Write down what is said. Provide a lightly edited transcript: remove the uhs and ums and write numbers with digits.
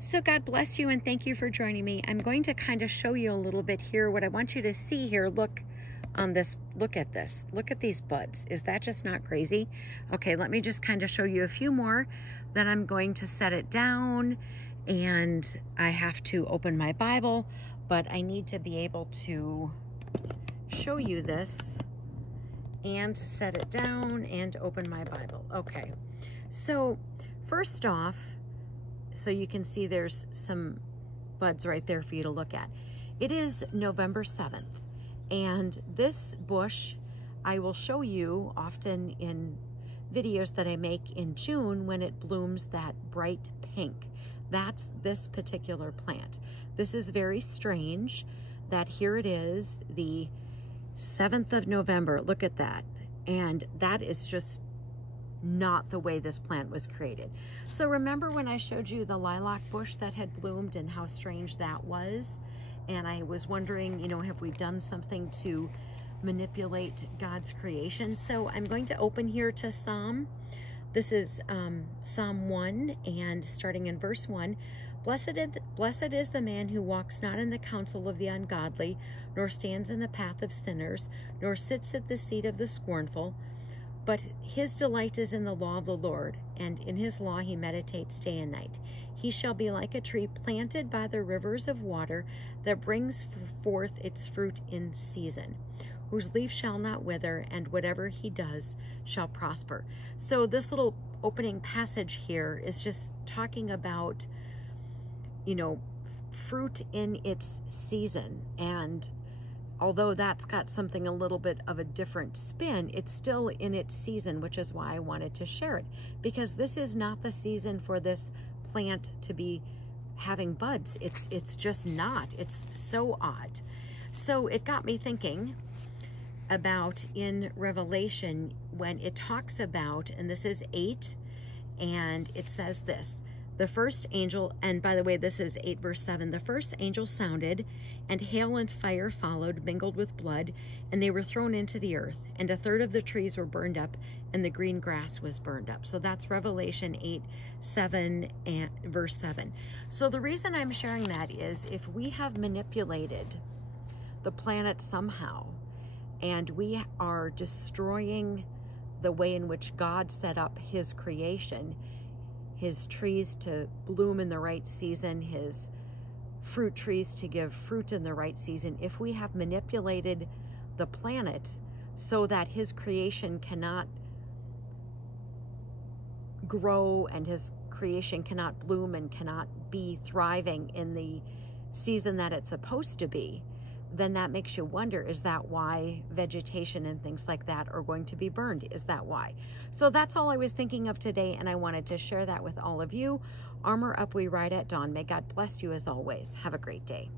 So God bless you and thank you for joining me. I'm going to kind of show you a little bit here. What I want you to see here, look on this, look at this. Look at these buds. Is that just not crazy? Okay, let me just kind of show you a few more. Then I'm going to set it down and I have to open my Bible, but I need to be able to show you this and set it down and open my Bible. Okay, so first off, so you can see there's some buds right there for you to look at. It is November 7th, and this bush I will show you often in videos that I make in June when it blooms that bright pink. That's this particular plant. This is very strange that here it is, the 7th of November. Look at that. And that is just not the way this plant was created. So remember when I showed you the lilac bush that had bloomed and how strange that was? And I was wondering, you know, have we done something to manipulate God's creation? So I'm going to open here to Psalm. This is Psalm 1, and starting in verse 1, Blessed is the man who walks not in the counsel of the ungodly, nor stands in the path of sinners, nor sits at the seat of the scornful, but his delight is in the law of the Lord, and in his law he meditates day and night. He shall be like a tree planted by the rivers of water that brings forth its fruit in season, whose leaf shall not wither, and whatever he does shall prosper. So this little opening passage here is just talking about, you know, fruit in its season. And although that's got something a little bit of a different spin, it's still in its season, which is why I wanted to share it, because this is not the season for this plant to be having buds. It's just not. It's so odd. So it got me thinking about in Revelation when it talks about, and this is 8, and it says this, the first angel, and by the way, this is 8 verse 7, the first angel sounded, and hail and fire followed, mingled with blood, and they were thrown into the earth, and a third of the trees were burned up, and the green grass was burned up. So that's Revelation 8, 7, and verse 7. So the reason I'm sharing that is if we have manipulated the planet somehow, and we are destroying the way in which God set up his creation, his trees to bloom in the right season, his fruit trees to give fruit in the right season, if we have manipulated the planet so that his creation cannot grow and his creation cannot bloom and cannot be thriving in the season that it's supposed to be, then that makes you wonder, is that why vegetation and things like that are going to be burned? Is that why? So that's all I was thinking of today, and I wanted to share that with all of you. Armor up, we ride at dawn. May God bless you as always. Have a great day.